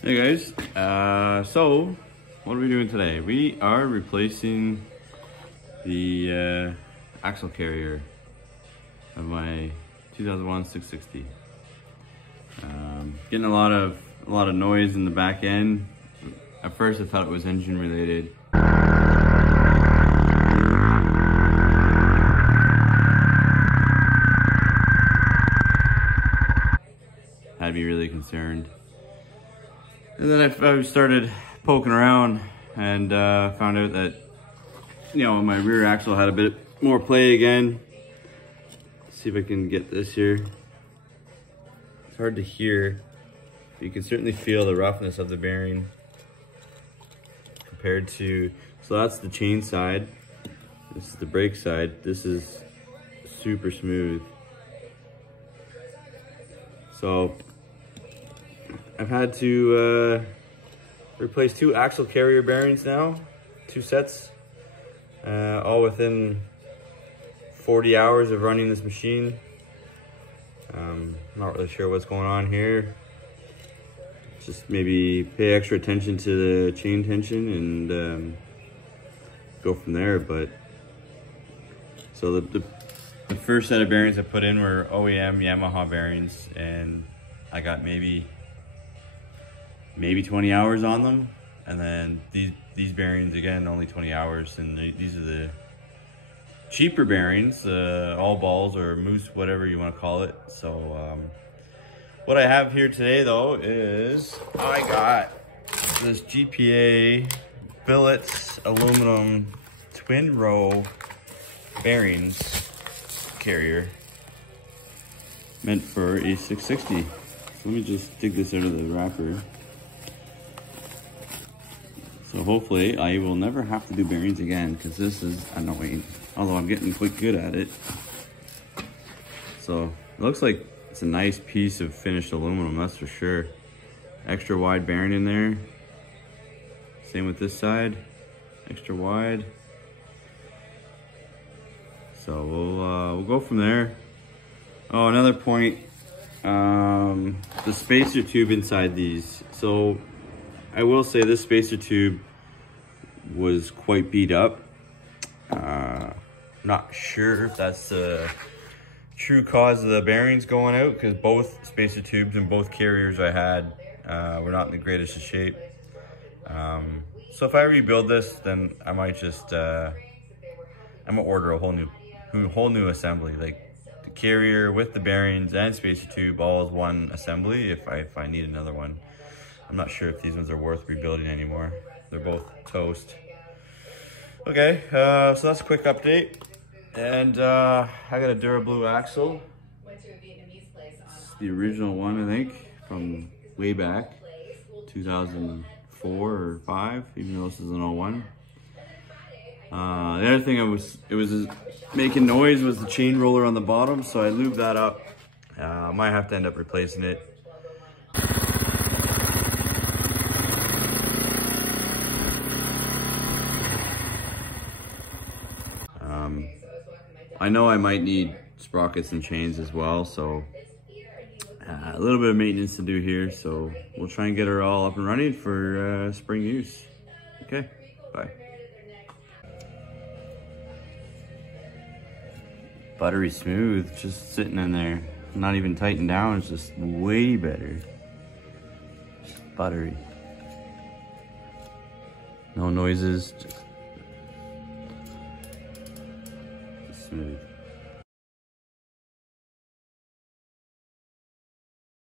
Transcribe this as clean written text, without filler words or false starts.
Hey guys, so what are we doing today? We are replacing the axle carrier of my 2001 660. Getting a lot of noise in the back end. At first I thought it was engine related. I'd be really concerned. And then I started poking around and found out that, you know, my rear axle had a bit more play again. Let's see if I can get this here. It's hard to hear. You can certainly feel the roughness of the bearing compared to, so that's the chain side. This is the brake side. This is super smooth. So I've had to replace 2 axle carrier bearings now, 2 sets, all within 40 hours of running this machine. Not really sure what's going on here. Just maybe pay extra attention to the chain tension and go from there. But so the first set of bearings I put in were OEM Yamaha bearings, and I got maybe 20 hours on them. And then these bearings, again, only 20 hours. And these are the cheaper bearings, all balls or moose, whatever you want to call it. So what I have here today though is I got this GPA Billet Aluminum twin row bearings carrier meant for a 660. So let me just dig this out of the wrapper. So hopefully I will never have to do bearings again, because this is annoying, although I'm getting quite good at it. So it looks like it's a nice piece of finished aluminum, that's for sure. Extra wide bearing in there. Same with this side, extra wide. So we'll go from there. Oh, another point, the spacer tube inside these. So I will say this spacer tube was quite beat up. Not sure if that's the true cause of the bearings going out, because both spacer tubes and both carriers I had were not in the greatest of shape. So if I rebuild this, then I might just I'm gonna order a whole new assembly, like the carrier with the bearings and spacer tube all as one assembly if I need another one. I'm not sure if these ones are worth rebuilding anymore. They're both toast. Okay, so that's a quick update. And I got a Dura Blue axle. It's the original one, I think, from way back, 2004 or 5, even though this is an 01. The other thing it was making noise was the chain roller on the bottom, so I lubed that up. Might have to end up replacing it. I know I might need sprockets and chains as well, so a little bit of maintenance to do here. So we'll try and get her all up and running for spring use. Okay, bye. Buttery smooth, just sitting in there. Not even tightened down, it's just way better. Just buttery. No noises, just smooth.